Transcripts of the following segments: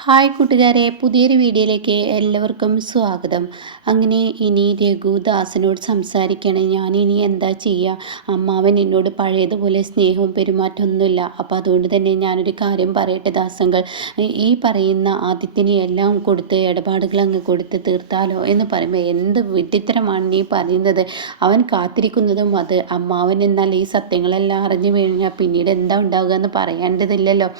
Hi കൂട്ടുകാരെ പുതിയൊരു വീഡിയോയിലേക്ക് എല്ലാവർക്കും സ്വാഗതം. അങ്ങനെ ഇനി രഘുദാസനോട് സംസാരിക്കണം. ഞാൻ ഇനി എന്താ ചെയ്യുക അമ്മാവൻ എന്നോട് പഴയതുപോലെ സ്നേഹവും പെരുമാറ്റമൊന്നുമില്ല. അപ്പോൾ അതുകൊണ്ട് തന്നെ ഞാനൊരു കാര്യം പറയട്ടെ ദാസങ്ങൾ. ഈ പറയുന്ന ആദിത്യനെ എല്ലാം കൊടുത്ത് ഇടപാടുകൾ അങ്ങ് കൊടുത്ത് തീർത്താലോ എന്ന് പറയുമ്പോൾ എന്ത് വിട്ടിത്തരമാണ് നീ പറയുന്നത്? അവൻ കാത്തിരിക്കുന്നതും അത്. അമ്മാവൻ എന്നാൽ ഈ സത്യങ്ങളെല്ലാം അറിഞ്ഞു കഴിഞ്ഞാൽ പിന്നീട് എന്താ ഉണ്ടാവുക എന്ന് പറയേണ്ടതില്ലല്ലോ.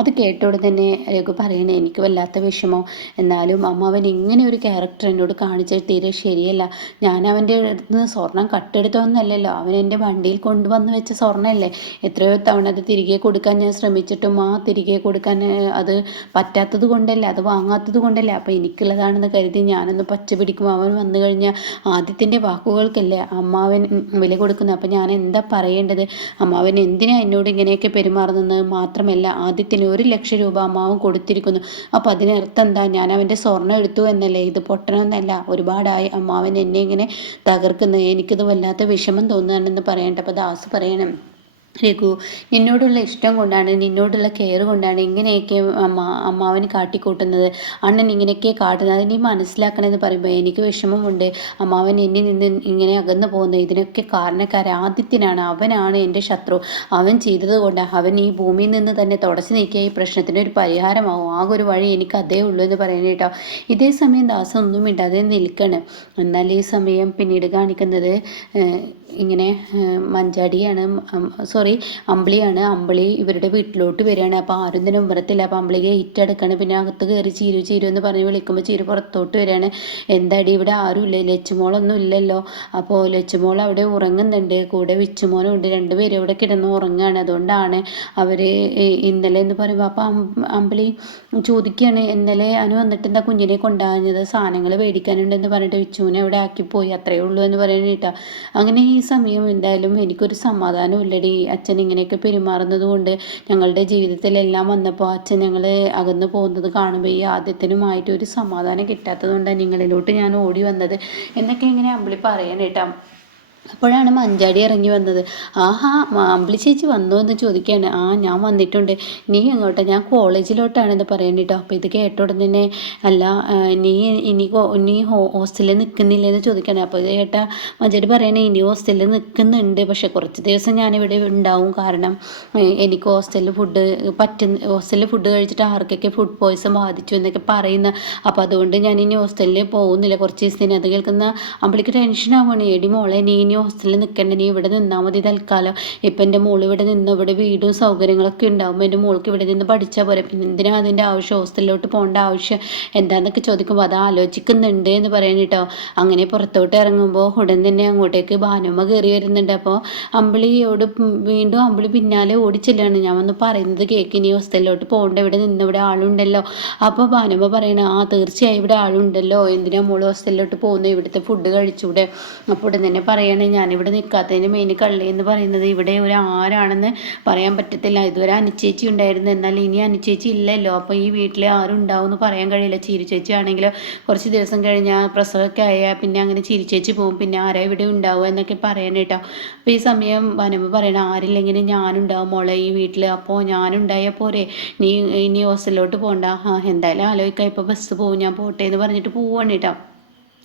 അത് കേട്ടോടെ തന്നെ രഘു പറയണ എനിക്ക് വല്ലാത്ത വിഷമോ. എന്നാലും അമ്മ അവൻ ഇങ്ങനെ ഒരു ക്യാരക്ടർ എന്നോട് കാണിച്ചത് തീരെ ശരിയല്ല. ഞാൻ അവന്റെ അടുത്ത് നിന്ന് സ്വർണം കട്ടെടുത്തോന്നല്ലോ അവൻ എന്റെ വണ്ടിയിൽ കൊണ്ടുവന്ന് വെച്ച സ്വർണമല്ലേ എത്രയോ തവണ അത് തിരികെ കൊടുക്കാൻ ഞാൻ ശ്രമിച്ചിട്ടും ആ തിരികെ കൊടുക്കാൻ അത് പറ്റാത്തത് കൊണ്ടല്ലേ അത് വാങ്ങാത്തത് കൊണ്ടല്ലേ. അപ്പോൾ എനിക്കുള്ളതാണെന്ന് കരുതി ഞാനൊന്ന് പച്ച പിടിക്കും അവൻ വന്നു കഴിഞ്ഞാൽ ആദ്യത്തിന്റെ വാക്കുകൾക്കല്ലേ അമ്മാവൻ വില കൊടുക്കുന്നത്. അപ്പം ഞാൻ എന്താ പറയേണ്ടത്? അമ്മാവൻ എന്തിനാ എന്നോട് ഇങ്ങനെയൊക്കെ പെരുമാറുന്നത്? മാത്രമല്ല ആദ്യത്തിന് ഒരു ലക്ഷം രൂപ അമ്മാവൻ കൊടുത്തിരിക്കുന്നു. അപ്പോൾ അതിനർത്ഥം എന്താ? ഞാൻ അവന്റെ സ്വർണം എടുത്തു എന്നല്ലേ? ഇത് പൊട്ടണമെന്നല്ല. ഒരുപാടായി അമ്മാവൻ എന്നെ ഇങ്ങനെ തകർക്കുന്നത് എനിക്കിത് വല്ലാത്ത വിഷമം തോന്നുകയാണെന്ന് പറയണ്ട. അപ്പോൾ ദാസ് പറയണം രഘു നിന്നോടുള്ള ഇഷ്ടം കൊണ്ടാണ് നിന്നോടുള്ള കെയർ കൊണ്ടാണ് ഇങ്ങനെയൊക്കെ അമ്മ അമ്മാവന് കാട്ടിക്കൂട്ടുന്നത്. അണ്ണൻ ഇങ്ങനെയൊക്കെ കാട്ടുന്നത്. അത് നീ മനസ്സിലാക്കണമെന്ന് പറയുമ്പോൾ എനിക്ക് വിഷമമുണ്ട്. അമ്മാവൻ എന്നിൽ നിന്ന് ഇങ്ങനെ അകന്നു പോകുന്നത്. ഇതിനൊക്കെ കാരണക്കാരൻ ആദിത്യനാണ്. അവനാണ് എന്റെ ശത്രു. അവൻ ചെയ്തതുകൊണ്ട് അവൻ ഈ ഭൂമിയിൽ നിന്ന് തന്നെ തുടച്ചു നീക്കിയ ഈ പ്രശ്നത്തിന് ഒരു പരിഹാരമാവും. ആകെ ഒരു വഴി എനിക്ക് അതേ ഉള്ളൂ എന്ന് പറയുന്നത് കേട്ടോ. ഇതേ സമയം ദാസം ഒന്നും ഇണ്ടാതെ നിൽക്കണം. എന്നാൽ ഈ സമയം പിന്നീട് കാണിക്കുന്നത് ഇങ്ങനെ മഞ്ചാടിയാണ്. സോറി അമ്പിളിയാണ്. അമ്പിളി ഇവരുടെ വീട്ടിലോട്ട് വരികയാണ്. അപ്പോൾ ആരും തന്നെ ഉമ്പറത്തില്ല അപ്പോൾ അമ്പിളിയെ ഇറ്റടക്കാണ് പിന്നെ അകത്ത് കയറി ചീരു ചീരു എന്ന് പറഞ്ഞ് വിളിക്കുമ്പോൾ ചീര പുറത്തോട്ട് വരികയാണ്. എന്താടി ഇവിടെ ആരും ആരുമില്ല ലച്ചുമോളൊന്നും ഇല്ലല്ലോ. അപ്പോൾ ലച്ചുമോൾ അവിടെ ഉറങ്ങുന്നുണ്ട്. കൂടെ വിച്ചുമോനും ഉണ്ട്. രണ്ടുപേരും ഇവിടെ കിടന്ന് ഉറങ്ങുകയാണ്. അതുകൊണ്ടാണ് അവർ ഇന്നലെ എന്ന് പറയുമ്പോൾ അപ്പോൾ അമ്പിളി ചോദിക്കുകയാണ് ഇന്നലെ അനു വന്നിട്ട് എന്താ കുഞ്ഞിനെ കൊണ്ടാഞ്ഞത് സാധനങ്ങൾ മേടിക്കാനുണ്ടെന്ന് പറഞ്ഞിട്ട് വിച്ചുവിനെ അവിടെ ആക്കി പോയി. അത്രയേ ഉള്ളൂ എന്ന് പറയുന്നത് അങ്ങനെ ഈ സമയം എന്തായാലും എനിക്കൊരു സമാധാനം ഇല്ലടി. അച്ഛൻ ഇങ്ങനെയൊക്കെ പെരുമാറുന്നത് കൊണ്ട് ഞങ്ങളുടെ ജീവിതത്തിലെല്ലാം വന്നപ്പോൾ അച്ഛൻ ഞങ്ങൾ അകന്നു പോകുന്നത് കാണുമ്പോൾ ഈ ആദ്യത്തിനുമായിട്ട് ഒരു സമാധാനം കിട്ടാത്തത് കൊണ്ടാണ് നിങ്ങളിലോട്ട് ഞാൻ ഓടി വന്നത്. എന്നൊക്കെ ഇങ്ങനെ അമ്പിളി പറയാൻ അപ്പോഴാണ് മഞ്ചാടി ഇറങ്ങി വന്നത്. ആഹാ മാമ്പിളി ചേച്ചി വന്നോ എന്ന് ചോദിക്കുകയാണ് ആ ഞാൻ വന്നിട്ടുണ്ട്. നീ എങ്ങോട്ടാ? ഞാൻ കോളേജിലോട്ടാണെന്ന് പറയാൻ കേട്ടോ അപ്പോൾ ഇത് കേട്ട തന്നെ അല്ല നീ ഇനി നീ ഹോസ്റ്റലിൽ നിൽക്കുന്നില്ലേ എന്ന് ചോദിക്കുകയാണ് അപ്പോൾ ഇത് കേട്ടാ മഞ്ചാടി പറയണേ ഇനി ഹോസ്റ്റലിൽ നിൽക്കുന്നുണ്ട്. പക്ഷേ കുറച്ച് ദിവസം ഞാനിവിടെ ഉണ്ടാവും. കാരണം എനിക്ക് ഹോസ്റ്റലിൽ ഫുഡ് പറ്റുന്ന ഹോസ്റ്റലിൽ ഫുഡ് കഴിച്ചിട്ട് ആർക്കൊക്കെ ഫുഡ് പോയ്സൺ ബാധിച്ചു എന്നൊക്കെ പറയുന്ന അപ്പോൾ അതുകൊണ്ട് ഞാൻ ഇനി ഹോസ്റ്റലിൽ പോകുന്നില്ല. കുറച്ച് ദിവസത്തിന്. അത് കേൾക്കുന്ന അമ്പളിക്ക് ടെൻഷൻ ആവുകയാണ് എടി മോളെ നീ ഇനി ഹോസ്റ്റലിൽ നിൽക്കേണ്ട നീ ഇവിടെ നിന്നാൽ മതി തൽക്കാലം. ഇപ്പം എന്റെ മോൾ ഇവിടെ നിന്ന് ഇവിടെ വീടും സൗകര്യങ്ങളൊക്കെ ഉണ്ടാകുമ്പോൾ എന്റെ മോൾക്ക് ഇവിടെ നിന്ന് പഠിച്ചാൽ പോരെ. പിന്നെ എന്തിനാണ് അതിന്റെ ആവശ്യം? ഹോസ്റ്റലിലോട്ട് പോകേണ്ട ആവശ്യം? എന്താണെന്നൊക്കെ ചോദിക്കുമ്പോൾ അത് ആലോചിക്കുന്നുണ്ട് എന്ന് പറയാൻ കേട്ടോ. അങ്ങനെ പുറത്തോട്ട് ഇറങ്ങുമ്പോൾ ഉടൻ തന്നെ അങ്ങോട്ടേക്ക് ഭാനുമ്മ കയറി വരുന്നുണ്ട്. അപ്പോൾ അമ്പിളിയോട് വീണ്ടും അമ്പിളി പിന്നാലെ ഓടിച്ചില്ലാണ്. ഞാൻ വന്ന് പറയുന്നത് കേക്ക് ഇനി ഹോസ്റ്റലിലോട്ട് പോകണ്ട ഇവിടെ നിന്ന് ഇവിടെ ആളുണ്ടല്ലോ. അപ്പോൾ ഭാനുമ്മ പറയണ ആ തീർച്ചയായും ഇവിടെ ആളുണ്ടല്ലോ. എന്തിനാ മോൾ ഹോസ്റ്റലിലോട്ട് പോകുന്നത് ഇവിടുത്തെ ഫുഡ് കഴിച്ചൂടെ? അപ്പോൾ ഉടൻ തന്നെ പറയണേ ഞാനിവിടെ നിൽക്കാത്തതിന് മെയിൻ കള്ളി എന്ന് പറയുന്നത് ഇവിടെ ഒരു ആരാണെന്ന് പറയാൻ പറ്റത്തില്ല. ഇതുവരെ അനുചേച്ചി ഉണ്ടായിരുന്നു. എന്നാൽ ഇനി അനുചേച്ചി ഇല്ലല്ലോ. അപ്പോൾ ഈ വീട്ടിൽ ആരും ഉണ്ടാവും എന്ന് പറയാൻ കഴിയില്ല. ചീരുചേച്ചി ആണെങ്കിലോ കുറച്ച് ദിവസം കഴിഞ്ഞാൽ പ്രസവമൊക്കെ ആയാൽ പിന്നെ അങ്ങനെ ചിരിച്ചേച്ചി പോകും പിന്നെ ആരാ ഇവിടെ ഉണ്ടാവുക എന്നൊക്കെ പറയാൻ കേട്ടോ. അപ്പോൾ ഈ സമയം വനമ്പ് പറയണം ആരില്ലെങ്കിലും ഞാനുണ്ടാവും മോളെ ഈ വീട്ടിൽ അപ്പോൾ ഞാനുണ്ടായ പോരെ. നീ ഇനി ഹോസ്റ്റലിലോട്ട് പോകണ്ട എന്തായാലും ആലോചിക്കാം. ഇപ്പോൾ ബസ് പോകും ഞാൻ പോട്ടെ എന്ന് പറഞ്ഞിട്ട് പോവാണ് കേട്ടോ.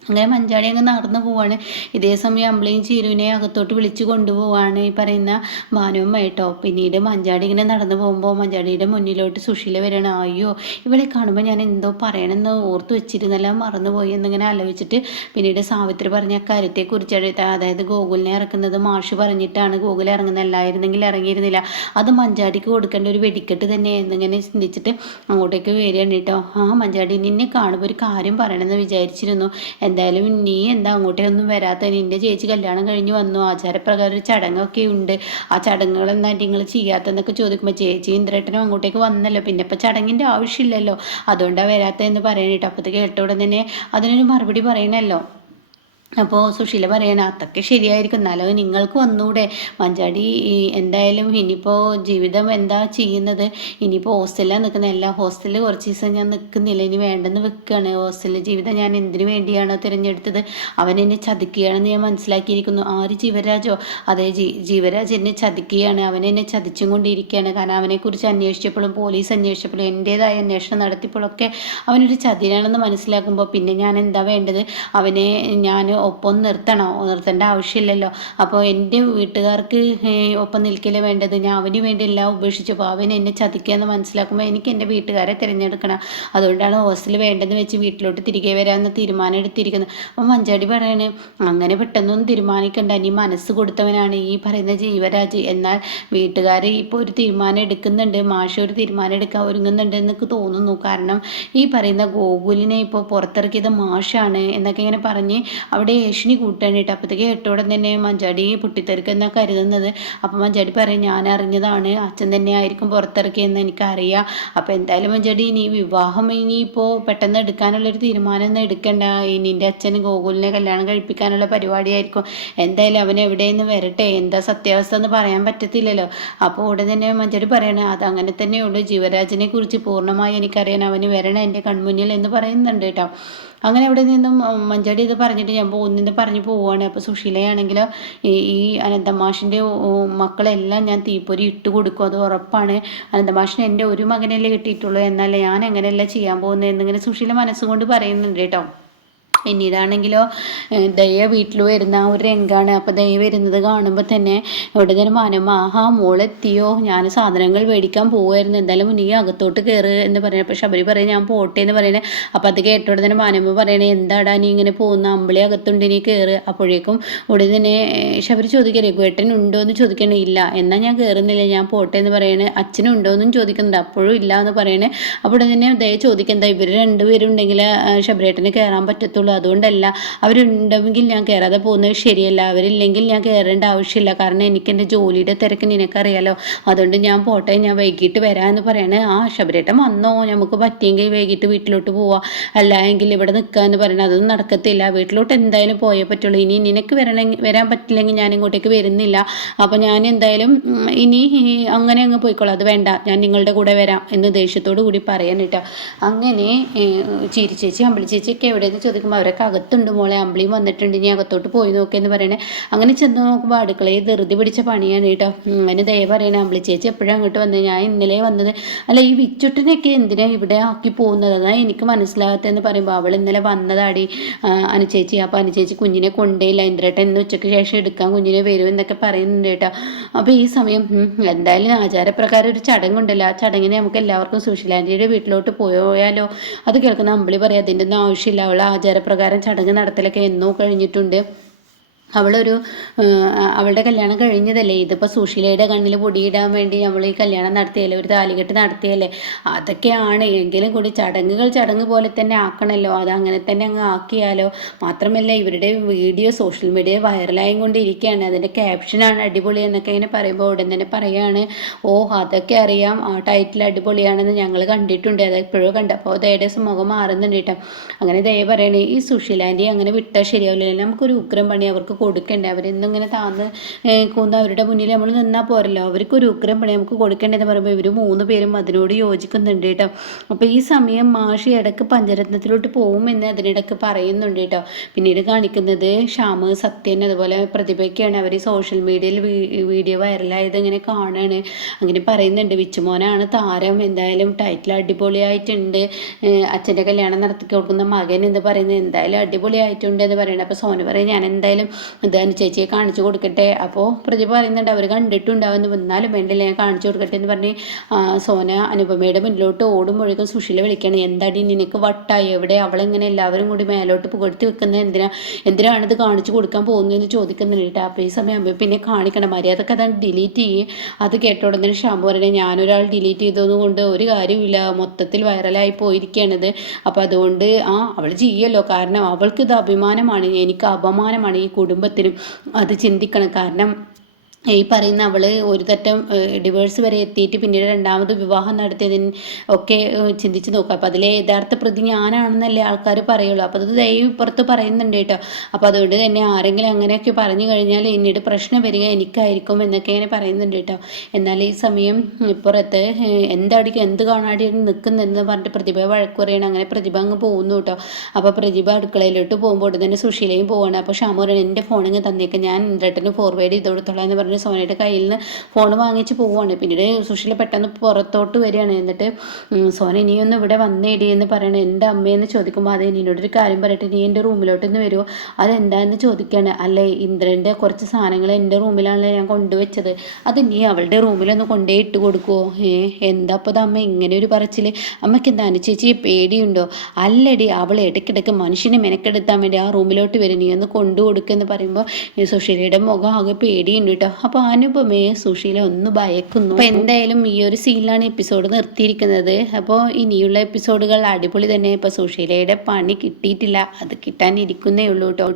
അങ്ങനെ മഞ്ചാടി അങ്ങ് നടന്നു പോവാണ്. ഇതേ സമയം അമ്പിളിയും ചീരുവിനെ അകത്തോട്ട് വിളിച്ചു കൊണ്ടുപോവാണ് ഈ പറയുന്ന ഭാനുവും കേട്ടോ പിന്നീട് മഞ്ചാടി ഇങ്ങനെ നടന്നു പോകുമ്പോൾ മഞ്ചാടിയുടെ മുന്നിലോട്ട് സുശീല വരണം അയ്യോ ഇവളെ കാണുമ്പോൾ ഞാൻ എന്തോ പറയണമെന്ന് ഓർത്ത് വെച്ചിരുന്നെല്ലാം മറന്നുപോയി എന്നിങ്ങനെ ആലോചിച്ചിട്ട് പിന്നീട് സാവിത്രി പറഞ്ഞ കാര്യത്തെക്കുറിച്ച് അതായത് ഗോകുലിനെ ഇറക്കുന്നത് മാഷ് പറഞ്ഞിട്ടാണ്. ഗോകുൽ ഇറങ്ങുന്നല്ലായിരുന്നെങ്കിൽ ഇറങ്ങിയിരുന്നില്ല. അത് മഞ്ചാടിക്ക് കൊടുക്കേണ്ട ഒരു വെടിക്കെട്ട് തന്നെ എന്നിങ്ങനെ ചിന്തിച്ചിട്ട് അങ്ങോട്ടേക്ക് വരികയാണ് കേട്ടോ. ആ മഞ്ചാടി നിന്നെ കാണുമ്പോൾ ഒരു കാര്യം പറയണമെന്ന് വിചാരിച്ചിരുന്നു. എന്തായാലും നീ എന്താ അങ്ങോട്ടേക്കൊന്നും വരാത്ത നിന്റെ ചേച്ചി കല്യാണം കഴിഞ്ഞ് വന്നു. ആചാരപ്രകാരം ഒരു ചടങ്ങൊക്കെ ഉണ്ട്. ആ ചടങ്ങുകൾ എന്താ നിങ്ങൾ ചെയ്യാത്തതെന്നൊക്കെ ചോദിക്കുമ്പോൾ ചേച്ചി ഇന്ദ്രേട്ടനും അങ്ങോട്ടേക്ക് വന്നല്ലോ. പിന്നെ ഇപ്പം ചടങ്ങിന്റെ ആവശ്യമില്ലല്ലോ. അതുകൊണ്ടാണ് വരാത്തതെന്ന് പറയണേട്ടോ അപ്പോൾ അത് കേട്ട ഉടനെ തന്നെ അതിനൊരു മറുപടി പറയണല്ലോ. അപ്പോൾ സുശീല പറയണം അതൊക്കെ ശരിയായിരിക്കും. എന്നാലും നിങ്ങൾക്ക് വന്നൂടെ. മഞ്ചാടി എന്തായാലും ഇനിയിപ്പോൾ ജീവിതം എന്താ ചെയ്യുന്നത്? ഇനിയിപ്പോൾ ഹോസ്റ്റലിലാണ് നിൽക്കുന്നത് എല്ലാ ഹോസ്റ്റലിൽ കുറച്ച് ദിവസം ഞാൻ നിൽക്കുന്നില്ല. ഇനി വേണ്ടെന്ന് വെക്കുകയാണ്. ഹോസ്റ്റലിൽ ജീവിതം ഞാൻ എന്തിനു വേണ്ടിയാണോ തിരഞ്ഞെടുത്തത്? അവൻ എന്നെ ചതിക്കുകയാണെന്ന് ഞാൻ മനസ്സിലാക്കിയിരിക്കുന്നു. ആര് ജീവരാജോ? അതെ ജീ ജീവരാജ് എന്നെ ചതിക്കുകയാണ്. അവൻ എന്നെ ചതിച്ചും കൊണ്ടിരിക്കുകയാണ്. കാരണം അവനെക്കുറിച്ച് അന്വേഷിച്ചപ്പോഴും പോലീസ് അന്വേഷിച്ചപ്പോഴും എന്റേതായ അന്വേഷണം നടത്തിയപ്പോഴൊക്കെ അവനൊരു ചതിരാണെന്ന് മനസ്സിലാക്കുമ്പോൾ പിന്നെ ഞാൻ എന്താ വേണ്ടത്? അവനെ ഞാൻ ഒപ്പം നിർത്തണോ. നിർത്തേണ്ട ആവശ്യമില്ലല്ലോ. അപ്പോൾ എന്റെ വീട്ടുകാർക്ക് ഒപ്പം നിൽക്കലേ വേണ്ടത് ഞാൻ അവന് വേണ്ടി എല്ലാം ഉപേക്ഷിച്ചപ്പോൾ അവൻ എന്നെ ചതിക്കുക എന്ന് മനസ്സിലാക്കുമ്പോൾ എനിക്ക് എന്റെ വീട്ടുകാരെ തിരഞ്ഞെടുക്കണം. അതുകൊണ്ടാണ് ഹോസ്റ്റൽ വേണ്ടെന്ന് വെച്ച് വീട്ടിലോട്ട് തിരികെ വരാമെന്ന് തീരുമാനം എടുത്തിരിക്കുന്നത്. അപ്പം മഞ്ചാടി പറയണ് അങ്ങനെ പെട്ടെന്നൊന്നും തീരുമാനിക്കണ്ട. നീ മനസ്സ് കൊടുത്തവനാണ് ഈ പറയുന്ന ജീവരാജ്. എന്നാൽ വീട്ടുകാർ ഇപ്പോൾ ഒരു തീരുമാനം എടുക്കുന്നുണ്ട്. മാഷ ഒരു തീരുമാനം എടുക്കാൻ ഒരുങ്ങുന്നുണ്ട് എന്നൊക്കെ തോന്നുന്നു. കാരണം ഈ പറയുന്ന ഗോകുലിനെ ഇപ്പോൾ പുറത്തിറക്കിയത് മാഷാണ് എന്നൊക്കെ ഇങ്ങനെ പറഞ്ഞ് അവിടെ അവിടെ ഏഷ്യനി കൂട്ടാണ് കേട്ടോ അപ്പോഴത്തേക്ക് കേട്ടോടെ തന്നെ മഞ്ചാടി പൊട്ടിത്തെറിക്കെന്നാണ് കരുതുന്നത്. അപ്പം മഞ്ചാടി പറയും ഞാൻ അറിഞ്ഞതാണ് അച്ഛൻ തന്നെ ആയിരിക്കും പുറത്തിറക്കിയെന്ന് എനിക്കറിയാം. അപ്പോൾ എന്തായാലും മഞ്ചാടി ഇനി വിവാഹം ഇനിയിപ്പോൾ പെട്ടെന്ന് എടുക്കാനുള്ളൊരു തീരുമാനം ഒന്നും എടുക്കണ്ട. എന്റെ അച്ഛൻ ഗോകുലിനെ കല്യാണം കഴിപ്പിക്കാനുള്ള പരിപാടിയായിരിക്കും. എന്തായാലും അവൻ എവിടെയെന്ന് വരട്ടെ. എന്താ സത്യാവസ്ഥ എന്ന് പറയാൻ പറ്റത്തില്ലല്ലോ. അപ്പോൾ ഉടൻ തന്നെ മഞ്ചാടി പറയണേ അത് അങ്ങനെ തന്നെയുള്ളൂ ജീവരാജിനെ കുറിച്ച് പൂർണമായി എനിക്കറിയാൻ അവന് വരണം. എന്റെ കൺമുന്നിൽ എന്ന് പറയുന്നുണ്ട് കേട്ടോ. അങ്ങനെ അവിടെ നിന്നും മഞ്ചാടി ഇത് പറഞ്ഞിട്ട് ഞാൻ പോകുന്നെന്ന് പറഞ്ഞു പോവുകയാണ് അപ്പോൾ സുശീലയാണെങ്കിൽ ഈ അനന്തമാഷിന്റെ മക്കളെല്ലാം ഞാൻ തീപ്പൊരി ഇട്ട് കൊടുക്കും. അത് ഉറപ്പാണ്. അനന്തമാഷിന് എന്റെ ഒരു മകനല്ലേ കിട്ടിയിട്ടുള്ളൂ. എന്നല്ല ഞാൻ എങ്ങനെയല്ല ചെയ്യാൻ പോകുന്നത് എന്നിങ്ങനെ സുശീല മനസ്സുകൊണ്ട് പറയുന്നുണ്ട് കേട്ടോ. പിന്നീടാണെങ്കിലോ ദയ വീട്ടിൽ വരുന്ന ഒരു രംഗമാണ് അപ്പോൾ ദയ വരുന്നത് കാണുമ്പോൾ തന്നെ ഇവിടെ തന്നെ മാനം ആഹാ മോളെത്തിയോ ഞാൻ സാധനങ്ങൾ മേടിക്കാൻ പോവായിരുന്നു എന്തായാലും നീ അകത്തോട്ട് കയറ് എന്ന് പറയുന്നത് അപ്പോൾ ശബരി പറയും ഞാൻ പോട്ടെ എന്ന് പറയണേ. അപ്പോൾ അത് കേട്ടോടെ തന്നെ മാനമ്മ പറയണേ എന്താടാ നീ ഇങ്ങനെ പോകുന്ന? അമ്പിളി അകത്തുണ്ട് നീ കയറ് അപ്പോഴേക്കും ഉടനെ തന്നെ ശബരി ചോദിക്കരുത് രഘുവേട്ടൻ ഉണ്ടോ എന്ന് ചോദിക്കണേ? ഇല്ല എന്നാൽ ഞാൻ കയറുന്നില്ല ഞാൻ പോട്ടെ എന്ന് പറയണേ. അച്ഛനുണ്ടോ എന്നും ചോദിക്കുന്നുണ്ട് അപ്പോഴും ഇല്ല എന്ന് പറയണേ. അപ്പോൾ തന്നെ ദയ ചോദിക്കുന്നത് ഇവർ രണ്ടുപേരും ഉണ്ടെങ്കിൽ ശബരിയേട്ടന് കയറാൻ പറ്റത്തുള്ളൂ? ഉള്ളൂ അതുകൊണ്ടല്ല അവരുണ്ടെങ്കിൽ ഞാൻ കയറാതെ പോകുന്നത് ശരിയല്ല. അവരില്ലെങ്കിൽ ഞാൻ കയറേണ്ട ആവശ്യമില്ല. കാരണം എനിക്ക് എന്റെ ജോലിയുടെ തിരക്ക് നിനക്കറിയാലോ. അതുകൊണ്ട് ഞാൻ പോട്ടെ ഞാൻ വൈകിട്ട് എന്ന് പറയണേ. ആ ശബരേട്ടൻ വന്നോ? നമുക്ക് പറ്റിയെങ്കിൽ വൈകിട്ട് വീട്ടിലോട്ട് പോവാം. അല്ല എങ്കിൽ ഇവിടെ നിൽക്കാമെന്ന് പറയണത് അതൊന്നും നടക്കത്തില്ല. വീട്ടിലോട്ട് എന്തായാലും പോയേ പറ്റുള്ളൂ. ഇനി നിനക്ക് വരണമെങ്കിൽ വരാൻ പറ്റില്ലെങ്കിൽ ഞാൻ ഇങ്ങോട്ടേക്ക് വരുന്നില്ല. അപ്പോൾ ഞാൻ എന്തായാലും ഇനി അങ്ങനെ അങ്ങ് പോയിക്കോളാം. അത് വേണ്ട. ഞാൻ നിങ്ങളുടെ കൂടെ വരാം എന്ന് ദേഷ്യത്തോടു കൂടി പറയാൻ കേട്ടോ. അങ്ങനെ ചിരി ചേച്ചി ചേച്ചിയൊക്കെ എവിടെയെന്ന് ചോദിക്കുമ്പോൾ അവരൊക്കെ അകത്തുണ്ട് മോളെ അമ്പിളിയും വന്നിട്ടുണ്ട് ഇനി അകത്തോട്ട് പോയി നോക്കിയെന്ന് പറയണേ. അങ്ങനെ ചെന്ന് നോക്കുമ്പോൾ അടുക്കളയിൽ ധൃതി പിടിച്ച പണിയാണ് കേട്ടോ. അങ്ങനെ ദയ പറയണേ അമ്പിളി ചേച്ചി എപ്പോഴും അങ്ങോട്ട് വന്നത് ഞാൻ ഇന്നലെ വന്നത് അല്ല ഈ വിച്ചുട്ടിനൊക്കെ എന്തിനാ ഇവിടെ ആക്കി പോകുന്നത്? അതാ എനിക്ക് മനസ്സിലാകത്തെന്ന് പറയുമ്പോൾ അവൾ ഇന്നലെ വന്നതാടി അനുചേച്ചി. അപ്പോൾ അനുചേച്ചി കുഞ്ഞിനെ കൊണ്ടേ ഇല്ല ഇന്ദ്രേട്ടൻ ഇന്ന് ഉച്ചയ്ക്ക് ശേഷം എടുക്കാൻ കുഞ്ഞിനെ വരും എന്നൊക്കെ പറയുന്നുണ്ട് കേട്ടോ. അപ്പോൾ ഈ സമയം എന്തായാലും ആചാരപ്രകാരം ഒരു ചടങ്ങുണ്ടല്ലോ. ആ ചടങ്ങിനെ നമുക്ക് എല്ലാവർക്കും സുശീലാന്റെ വീട്ടിലോട്ട് പോയാലോ? അത് കേൾക്കുന്ന അമ്പിളി പറയാം അതിന്റെ ഒന്നും ആവശ്യമില്ല അവൾ ആചാരപ്രകാരം പ്രകാരം ചടങ്ങ് നടത്തലൊക്കെ എന്നോ കഴിഞ്ഞിട്ടുണ്ട്. അവളൊരു അവളുടെ കല്യാണം കഴിഞ്ഞതല്ലേ? ഇതിപ്പോൾ സുശീലയുടെ കണ്ണിൽ പൊടിയിടാൻ വേണ്ടി നമ്മൾ ഈ കല്യാണം നടത്തിയല്ലേ? ഒരു താലികെട്ട് നടത്തിയല്ലേ? അതൊക്കെയാണ്. എങ്കിലും കൂടി ചടങ്ങുകൾ ചടങ്ങ് പോലെ തന്നെ ആക്കണമല്ലോ അത് അങ്ങനെ തന്നെ അങ്ങ് ആക്കിയാലോ? മാത്രമല്ല ഇവരുടെ വീഡിയോ സോഷ്യൽ മീഡിയ വൈറലായും കൊണ്ടിരിക്കുകയാണ്. അതിന്റെ ക്യാപ്ഷനാണ് അടിപൊളി എന്നൊക്കെ ഇങ്ങനെ പറയുമ്പോൾ ഉടൻ തന്നെ പറയുകയാണ് ഓ അതൊക്കെ അറിയാം. ആ ടൈറ്റിൽ അടിപൊളിയാണെന്ന് ഞങ്ങൾ കണ്ടിട്ടുണ്ട്. അത് എപ്പോഴും കണ്ടപ്പോൾ ദയുടെ മുഖം മാറുന്നുണ്ട് കേട്ടോ. അങ്ങനെ ദയ പറയണേ ഈ സുശീലാന്റെ അങ്ങനെ വിട്ടാൽ ശരിയാവില്ല നമുക്കൊരു ഉഗ്രം പണി അവർക്ക് കൊടുക്കണ്ടേ? അവരെന്നിങ്ങനെ താന്ന് കൂന്ന് അവരുടെ മുന്നിൽ നമ്മൾ നിന്നാൽ പോരല്ലോ. അവർക്ക് ഒരു ഉഗ്രം പണി നമുക്ക് കൊടുക്കേണ്ടതെന്ന് പറയുമ്പോൾ ഇവർ മൂന്ന് പേരും അതിനോട് യോജിക്കുന്നുണ്ട് കേട്ടോ. അപ്പോൾ ഈ സമയം മാഷി ഇടയ്ക്ക് പഞ്ചരത്നത്തിലോട്ട് പോകുമെന്ന് അതിനിടയ്ക്ക് പറയുന്നുണ്ട് കേട്ടോ. പിന്നീട് കാണിക്കുന്നത് ഷ്യാമ് സത്യൻ അതുപോലെ പ്രതിഭയ്ക്കാണ്. അവർ സോഷ്യൽ മീഡിയയിൽ വീഡിയോ വൈറലായത് ഇങ്ങനെ കാണുകയാണ് അങ്ങനെ പറയുന്നുണ്ട് വിച്ചുമോനാണ് താരം. എന്തായാലും ടൈറ്റിൽ അടിപൊളിയായിട്ടുണ്ട്. അച്ഛന്റെ കല്യാണം നടത്തി കൊടുക്കുന്ന മകൻ എന്ന് പറയുന്നത് എന്തായാലും അടിപൊളിയായിട്ടുണ്ട് എന്ന് പറയുന്നത് അപ്പോൾ സോന പറയും ഞാൻ എന്തായാലും ഇതാണ് ചേച്ചിയെ കാണിച്ചു കൊടുക്കട്ടെ. അപ്പോൾ പ്രതി പറയുന്നുണ്ട് അവർ കണ്ടിട്ടുണ്ടാവുമെന്ന് വന്നാലും വേണ്ടില്ല ഞാൻ കാണിച്ചു കൊടുക്കട്ടെ എന്ന് പറഞ്ഞ് സോന അനുപമയുടെ മുന്നിലോട്ട് ഓടുമ്പോഴേക്കും സുശീല വിളിക്കണം എന്താടി നിനക്ക് വട്ടായി? എവിടെ? അവളെങ്ങനെ എല്ലാവരും കൂടി മേലോട്ട് പുകഴ്ത്തി വെക്കുന്നത് എന്തിനാ? എന്തിനാണ് ഇത് കാണിച്ചു കൊടുക്കാൻ പോകുന്നതെന്ന് ചോദിക്കുന്നുണ്ട് അപ്പോൾ ഈ സമയം പിന്നെ കാണിക്കണം. മര്യാദയ്ക്ക് അതാണ് ഡിലീറ്റ് ചെയ്യേ. അത് കേട്ട ഉടനെ ഷാമ്പു പറഞ്ഞു ഞാനൊരാൾ ഡിലീറ്റ് ചെയ്തതുകൊണ്ട് ഒരു കാര്യമില്ല മൊത്തത്തിൽ വൈറലായി പോയിരിക്കുകയാണിത് അപ്പോൾ അതുകൊണ്ട് ആ അവൾ ചെയ്യല്ലോ. കാരണം അവൾക്ക് ഇത് അഭിമാനമാണ്. എനിക്ക് അപമാനമാണ്. ഈ കുടുംബത്തിനും അത് ചിന്തിക്കണം. കാരണം ഈ പറയുന്ന അവൾ ഒരു തറ്റം ഡിവേഴ്സ് വരെ എത്തിയിട്ട് പിന്നീട് രണ്ടാമത് വിവാഹം നടത്തിയതിന് ഒക്കെ ചിന്തിച്ച് നോക്കുക. അപ്പോൾ അതിലെ യഥാർത്ഥ പ്രതി ഞാനാണെന്നല്ലേ ആൾക്കാർ പറയുള്ളൂ. അപ്പോൾ അത് ദൈവം ഇപ്പുറത്ത് പറയുന്നുണ്ട് കേട്ടോ. അപ്പോൾ അതുകൊണ്ട് തന്നെ ആരെങ്കിലും അങ്ങനെയൊക്കെ പറഞ്ഞു കഴിഞ്ഞാൽ പിന്നീട് പ്രശ്നം വരിക എനിക്കായിരിക്കും എന്നൊക്കെ ഇങ്ങനെ പറയുന്നുണ്ട് കേട്ടോ. എന്നാൽ ഈ സമയം ഇപ്പുറത്ത് എന്തടിക്കും എന്ത് കാണാടി നിൽക്കുന്നതെന്ന് പറഞ്ഞിട്ട് പ്രതിഭ വഴക്ക് പറയണം. അങ്ങനെ പ്രതിഭ അങ്ങ് പോകുന്നു കേട്ടോ. അപ്പോൾ പ്രതിഭ അടുക്കളയിലോട്ട് പോകുമ്പോൾ തന്നെ സുശീലയും പോവാണ്. അപ്പോൾ ഷാമു പറയണം എന്റെ ഫോണിങ് തന്നേക്ക്. ഞാൻ ഇന്ദ്രട്ടന് ഫോർവേഡ് ചെയ്ത് കൊടുത്തോളാം എന്ന് പറഞ്ഞ് സോനയുടെ കയ്യിൽ നിന്ന് ഫോൺ വാങ്ങിച്ച് പോവുകയാണ് പിന്നീട് സുശീല പെട്ടെന്ന് പുറത്തോട്ട് വരികയാണ്. എന്നിട്ട് സോന ഇനിയൊന്ന് ഇവിടെ വന്നേടി എന്ന് പറയണ. എന്റെ അമ്മയെന്ന് ചോദിക്കുമ്പോൾ അത് നിന്നോടൊരു കാര്യം പറയട്ടെ. നീ എന്റെ റൂമിലോട്ട് ഒന്ന് വരുമോ അതെന്താന്ന് ചോദിക്കുകയാണ് അല്ലേ ഇന്ദ്രന്റെ കുറച്ച് സാധനങ്ങൾ എന്റെ റൂമിലാണല്ലോ ഞാൻ കൊണ്ടുവച്ചത്. അത് നീ അവളുടെ റൂമിലൊന്ന് കൊണ്ടേ ഇട്ട് കൊടുക്കുമോ ഏ എന്താ അപ്പോൾ അമ്മ ഇങ്ങനെ ഒരു പറച്ചിൽ അമ്മയ്ക്ക് എന്താണ് ചേച്ചി പേടിയുണ്ടോ? അല്ലടി അവൾ ഇടയ്ക്കിടയ്ക്ക് മനുഷ്യനെ മെനക്കെടുത്താൻ വേണ്ടി ആ റൂമിലോട്ട് വരും. നീ ഒന്ന് കൊണ്ടു കൊടുക്കുമെന്ന് പറയുമ്പോൾ സുഷീലയുടെ മുഖം ആകെ പേടിയുണ്ട് കേട്ടോ. അപ്പോൾ അനുപമയെ സുശീല ഒന്ന് ഭയക്കുന്നു. അപ്പോൾ എന്തായാലും ഈ ഒരു സീനിലാണ് എപ്പിസോഡ് നിർത്തിയിരിക്കുന്നത്. അപ്പോൾ ഇനിയുള്ള എപ്പിസോഡുകൾ അടിപൊളി തന്നെ. ഇപ്പോൾ സുശീലയുടെ പണി കിട്ടിയിട്ടില്ല. അത് കിട്ടാനിരിക്കുന്നേ ഉള്ളൂ കേട്ടോ.